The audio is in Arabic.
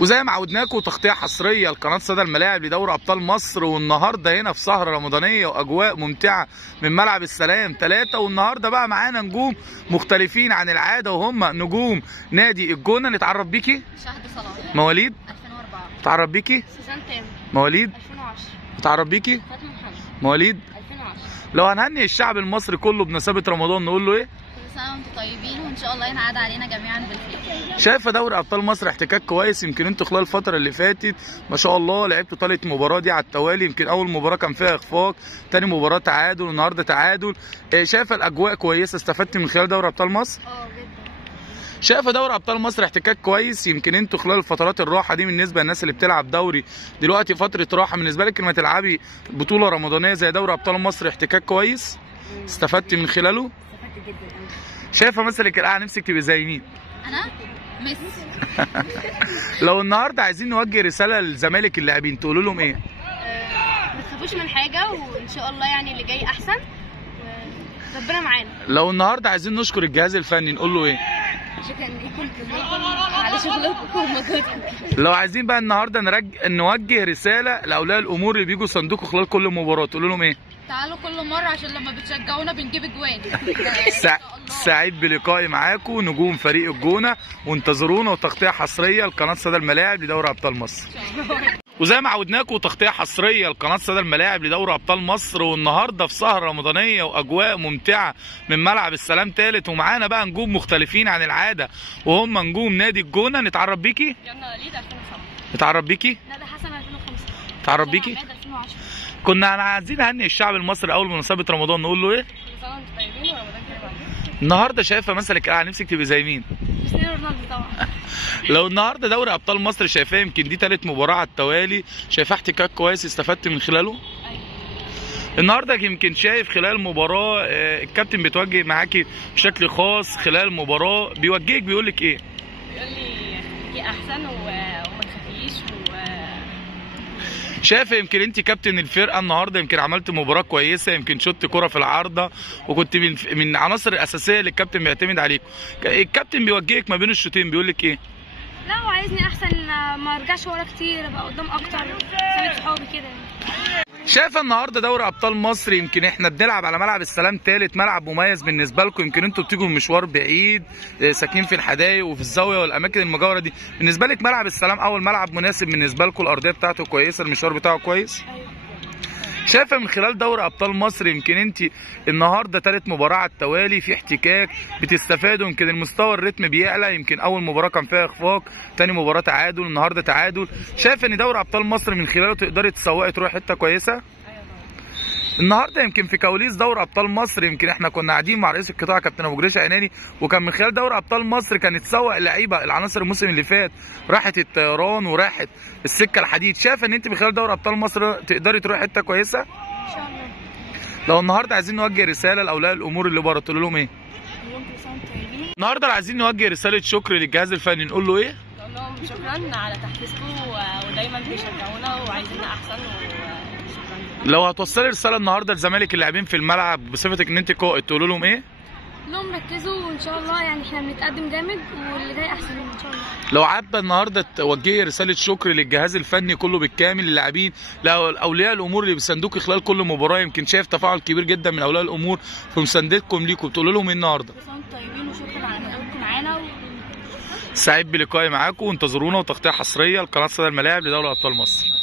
وزي ما عودناكم تغطيه حصريه لقناه صدى الملاعب لدوري ابطال مصر، والنهارده هنا في سهره رمضانيه واجواء ممتعه من ملعب السلام 3. والنهارده بقى معانا نجوم مختلفين عن العاده وهم نجوم نادي الجونه. نتعرف بيكي؟ شهد صلاح. مواليد 2004. نتعرف بيكي؟ سوزان تامر. مواليد 2010. نتعرف بيكي؟ فاطمه محمد. مواليد 2010. لو هنهني الشعب المصري كله بمناسبه رمضان نقول له ايه؟ كل سنه وانتم طيبين، وان شاء الله ينعاد علينا جميعا بالخير. شايفه دوري ابطال مصر احتكاك كويس. يمكن انتوا خلال الفتره اللي فاتت ما شاء الله لعبتوا 3 مباراه دي على التوالي. يمكن اول مباراه كان فيها اخفاق، تاني مباراه تعادل، والنهارده تعادل. شايفه الاجواء كويسه استفدت من خلال دوري ابطال مصر؟ جدا. شايفه دوري ابطال مصر احتكاك كويس. يمكن انتوا خلال فترات الراحه دي بالنسبه للناس اللي بتلعب دوري دلوقتي فتره راحه، بالنسبه لك لما تلعبي بطوله رمضانيه زي دوري ابطال مصر احتكاك كويس استفدت من خلاله؟ استفدت جدا قوي. شايفه مثلك القاعه نفسك تبقي زي مين؟ انا ميسي. لو النهارده عايزين نوجه رساله للزمالك اللاعبين تقولوا لهم ايه؟ ما تخافوش من حاجه، وان شاء الله يعني اللي جاي احسن، وربنا معانا. لو النهارده عايزين نشكر الجهاز الفني نقول له ايه؟ شكرا لكم كلكم على شغلكم ومجهودكم. لو عايزين بقى النهارده نوجه رساله لاولياء الامور اللي بيجوا صندوقوا خلال كل مباراه تقولوا لهم ايه؟ تعالوا كل مره عشان لما بتشجعونا بنجيب اجوان. سعيد بلقائي معاكم نجوم فريق الجونه، وانتظرونا وتغطيه حصريه لقناه صدى الملاعب لدوري ابطال مصر. وزي ما عودناكم تغطيه حصريه لقناه صدى الملاعب لدوري ابطال مصر، والنهارده في سهره رمضانيه واجواء ممتعه من ملعب السلام 3. ومعانا بقى نجوم مختلفين عن العاده وهم نجوم نادي الجونه. نتعرف بيكي؟ يلا وليد 2007. نتعرف بيكي؟ ندى حسن 2005. نتعرف بيكي؟ 2010. كنا عايزين نهني الشعب المصري اول مناسبه رمضان نقول له ايه؟ كل سنه وانتم طيبين ورمضان كريم عليكم. النهارده شايفه مثلك نفسك تبقي زي مين؟ كريستيانو رونالدو طبعا. لو النهارده دوري ابطال مصر شايفاه يمكن دي 3 مباراه على التوالي، شايفاه احتكاك كويس استفدت من خلاله؟ ايوه. النهارده يمكن شايف خلال المباراه الكابتن بيتوجه معاكي بشكل خاص خلال المباراه، بيوجهك بيقول لك ايه؟ بيقول لي خليكي احسن وما تخافيش شايفه يمكن انت كابتن الفرقه النهارده يمكن عملت مباراه كويسه، يمكن شوت كره في العارضه وكنت من العناصر الاساسيه اللي الكابتن بيعتمد عليكم. الكابتن بيوجهك ما بين الشوطين بيقول لك ايه؟ لا هو عايزني احسن، ما ارجعش ورا كتير، ابقى قدام اكتر، ساند صحابي كده. شايفه النهارده دوري ابطال مصر يمكن احنا بنلعب على ملعب السلام 3، ملعب مميز بالنسبه لكم. يمكن انتوا بتيجوا من مشوار بعيد، ساكنين في الحدائق وفي الزاويه والاماكن المجاوره دي. بالنسبه لك ملعب السلام اول ملعب مناسب بالنسبه لكم، الارضيه بتاعته كويسه، المشوار بتاعه كويس. شايفه من خلال دوري ابطال مصر يمكن انت النهارده 3 مباراه على التوالي في احتكاك بتستفادوا، يمكن المستوى الريتم بيعلى. يمكن اول مباراه كان فيها اخفاق، تاني مباراه تعادل، النهارده تعادل. شايف ان دوري ابطال مصر من خلاله تقدري تسوقي تروحي حته كويسه؟ النهارده يمكن في كواليس دوري ابطال مصر يمكن احنا كنا قاعدين مع رئيس القطاع كابتن ابو جريشه عناني، وكان من خلال دوري ابطال مصر كانت تسوق اللعيبه العناصر الموسم اللي فات، راحت الطيران وراحت السكه الحديد. شايف ان انت من خلال دوري ابطال مصر تقدري تروحي حته كويسه؟ ان شاء الله. لو النهارده عايزين نوجه رساله لاولياء الامور اللي بره تقول لهم ايه؟ النهارده عايزين نوجه رساله شكر للجهاز الفني نقول له ايه؟ نقول لهم شكرا على تحفيزكم ودايما بيشجعونا وعايزيننا احسن، وشكرا. لو هتوصلي رساله النهارده لزمالك اللاعبين في الملعب بصفتك ان انت قائد تقول لهم ايه؟ لهم ركزوا وان شاء الله يعني احنا بنتقدم جامد واللي جاي احسن ان شاء الله. لو عدى النهارده توجهي رساله شكر للجهاز الفني كله بالكامل، للاعبين، لاولياء الامور اللي بيساندوكي خلال كل مباراه. يمكن شايف تفاعل كبير جدا من اولياء الامور في مساندتكم ليكم، بتقولوا لهم ايه النهارده؟ كل سنه وانتم طيبين وشكرا على مجهودكم معانا سعيد بلقائي معاكم، وانتظرونا وتغطيه حصريه لقناه صدى الملاعب لدوري ابطال مصر.